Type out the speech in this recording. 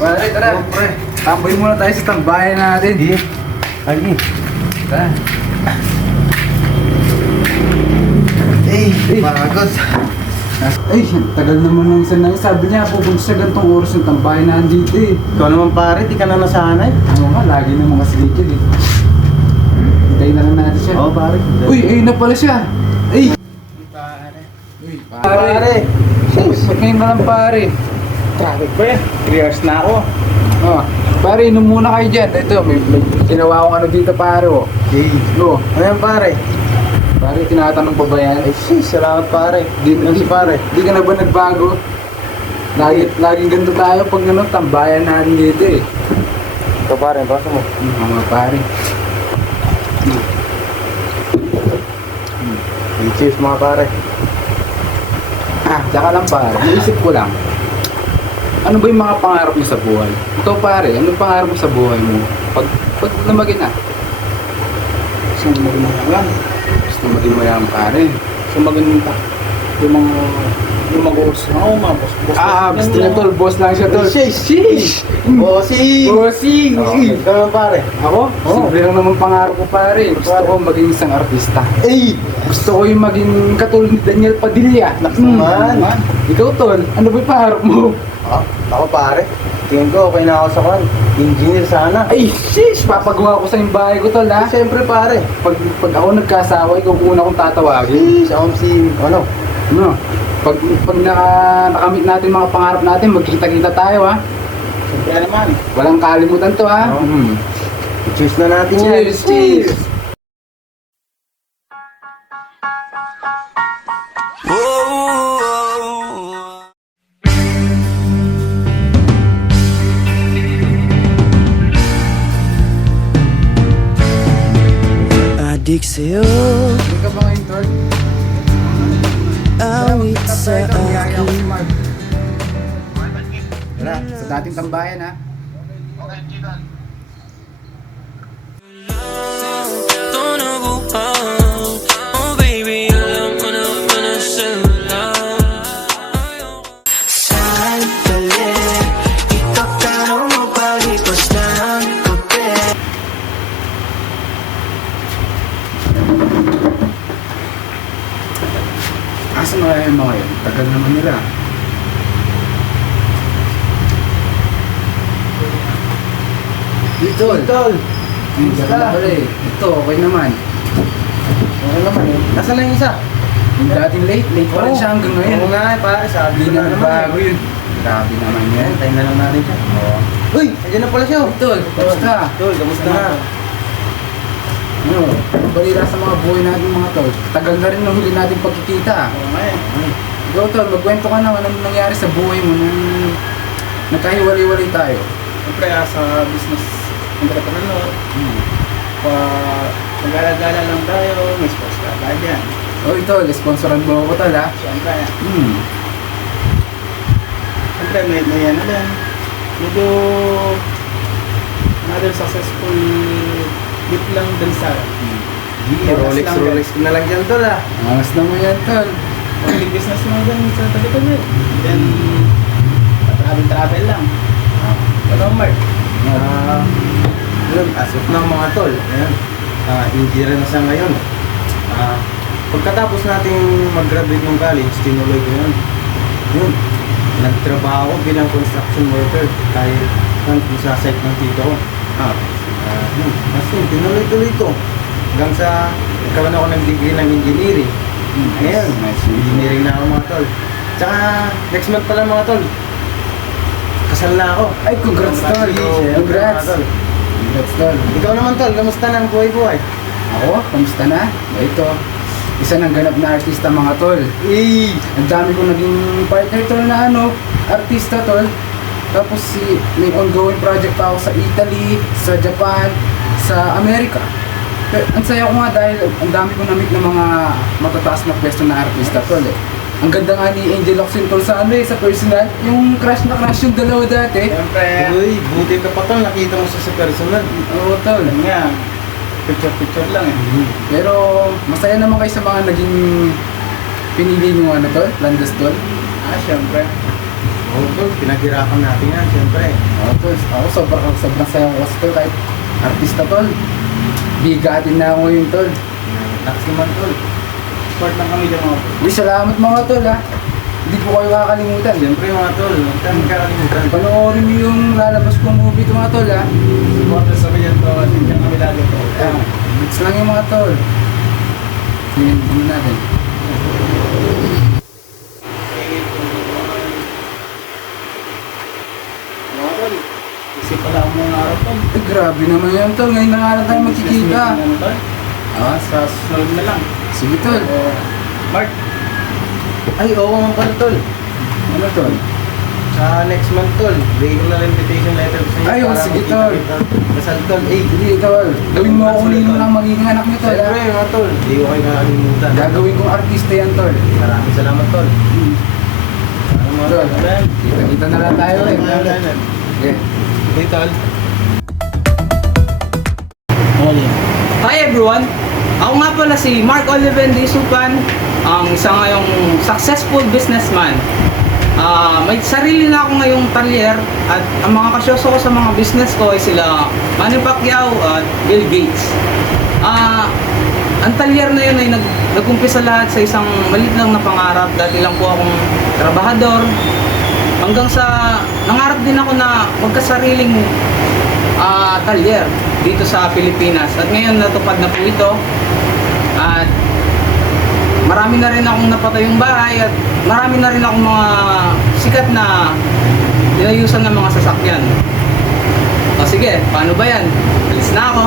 Pare, tara. Oh, pre. Tambay muna tayo sa tambayan natin. Hindi. Lagi. Tara. Pagod. Ay, tagal naman ng isa na. Sabi niya, pupunta sa gantong oras ng tambayan na dito eh. Ikaw naman pare, di ka na nasanay. Oo nga, lagi naman kasi dito eh. Hintayin na lang natin siya. Oo pare. Uy, ayun na pala siya. Ay! Pare. Uy, Pare. Ba't ngayon na lang pare? Traffic pa yan. 3 hours na ako. Oh, pare, inom muna kayo dyan. Ito, may ginawa akong ano dito pare oh. Okay. No, Ano yan pare? pare, tinatanong pa ba yan? Ay sis, salamat pare. Di pare, di ka na ba nagbago? Laging ganito tayo pag ano, tambayan natin dito eh. Ito pare, basta mo. Mga pare. Cheers mga pare. Tsaka lang pare, naisip ko lang. Ano ba yung mga pangarap mo sa buhay? Ikaw pare, ano yung pangarap mo sa buhay mo? Pag lumaki na, Gusto mo magmamahalan? gusto maging mayaman pare. Gusto maganda? Yung mag-uus. Oo, mga boss. Gusto niya tol, boss lang siya tol. Sheesh! Bossing! Bossing! Ikaw naman pare. Ako? Simple lang naman pangarap ko pare. Gusto ko maging isang artista. Ay! Gusto ko yung maging katulad ni Daniel Padilla. Naks naman. Ikaw tol, ano ba yung pangarap mo? Ako pare. Tingin ko okay na ako sa kan. Engineer sana. Ay, sheesh! Papagawa ko sa yung bahay ko tol ha. Siyempre pare. Pag ako nagkasawa, ikaw una kong tatawagin. Sheesh! Ako si, ano? No? Pag nakamit natin mga pangarap natin, magkita-kita tayo ha. Siyempre naman. Walang kalimutan to ha. Oo. Cheers na natin yan. Cheers! Cheers! Adik sa'yo, Hindi ka ba ngayon tol? awit sa akin. Tara, sa dating tambayan ha. Don't know how, oh baby, alam mo naman na sila. Sandali, ikatanong mo palipas ng gabi. Asa na kaya yung mga yun? Tagal naman nila. Dito. Tol. Hindi ka pala eh. Ito, okay naman. Okay naman eh. Nasaan na yung isa? Yung dating late pa rin siya hanggang ngayon. Oo nga pare, sabi Hindi ko na na naman. nagbago yun. Grabe naman yan. Tayo na lang natin siya. Oo. Uy! Andiyan na pala siya. oh. Tol, kamusta? Tol, kamusta na? Ano, ang balita sa mga buhay natin mga tol. Tagal na rin nung huli natin pagkikita. Oo nga eh. Ikaw tol, magkwento ka na anong nangyari sa buhay mo nung nagkahiwalay-walay tayo. Siyempre, sa business entrepreneur, mag-alagala lang tayo, may sports ka tayo dyan. Oh, tol, sponsoran mo ako tol ha. Siyempre, Hmm. siyempre may ano din. Medyo another successful gift lang din sa Rolex ko na lang dyan tol ah. Angas naman yan tol. only business mo din sa tabi-tabi. Then, travel lang. Hello, Mark. Yun, as of now mga tol, ayan, engineer na siya ngayon. Pagkatapos nating mag-graduate ng college, tinuloy ko yun. Yun, nagtrabaho ako bilang construction worker kahit sa site ng tito ko. Yun, kasi tinuloy-tuloy ko. Hanggang sa nagkaroon ako ng degree ng engineering. Ayan, Nice. engineering na ako mga tol. Tsaka next month pala mga tol, kasal na ako. Ay, congrats tol. Congratulations, Congrats. mga tol. Congrats tol. Ikaw naman tol, kamusta na ang buhay-buhay? Ako, kamusta na? Ito, isa ng ganap na artista mga tol. Ang dami ko naging partner tol na ano, artista tol. Tapos may ongoing project pa ako sa Italy, sa Japan, sa Amerika. Pero ang saya ko nga dahil ang dami ko na-meet ng mga matataas na pwesto na artista tol eh. Ang ganda nga ni Angel Locsin tol sa ano eh, sa personal. Yung crush na crush yung dalawa dati. Siyempre, Uy, buti ka pa tol, nakita mo siya sa personal. Oo tol. yun nga, picture-picture lang eh. Pero masaya naman kayo sa mga naging pinili nyo ano tol, landas tol. Siyempre. Oo, tol, pinaghirapan natin yan, siyempre. Tol, ako sobrang saya ko kasi tol, kahit artista tol. Bigatin na ako ngayon tol. Taxi man, tol. Support lang kami dyan mga tol. Uy, salamat mga tol ha. Hindi ko kayo kakalimutan. Siyempre mga tol, huwag kang kakalimutan. Panoorin mo yung lalabas kong movie ito mga tol ha. Support sa kami dyan tol. Diyan kami lagi tol. Mix lang yung mga tol. Tingnan natin. Mga tol. Isip pala ang mga araw tol. Eh, grabe naman yan tol. Ngayon na nga lang tayo magkikita. Ano, tol? Sa susunod na lang. Sige tol. Mark, Ay, oo nga pala, tol. Ano tol? Sa next month, tol, bigay ko na lang invitation letter sa inyo. Ay, para sige, makita tol. kita. Kasal, tol. Eh, Sige tol. Gawin mo ako nino ng magiging anak niyo tol ha. siyempre mga tol, hindi ko kayo kakalimutan. Gagawin kong artista yan tol. Maraming salamat, tol. Sana mga Tol. tol. Kita na lang tayo eh. Okay. Okay, tol. Hi everyone! Ako nga pala si Mark Oliven Disupan, ang isang ngayong successful businessman. May sarili na ako ngayong talyer at ang mga kasyoso ko sa mga business ko ay sila Manny Pacquiao at Bill Gates. Ang talyer na yun ay nag-umpisa lahat sa isang maliit lang na pangarap. Dati lang po akong trabahador. Hanggang sa nangarap din ako na magkasariling talyer dito sa Pilipinas. At ngayon natupad na po ito. At marami na rin akong napatayong bahay at marami na rin akong mga sikat na inayusan ng mga sasakyan. O sige, paano ba yan? Alis na ako.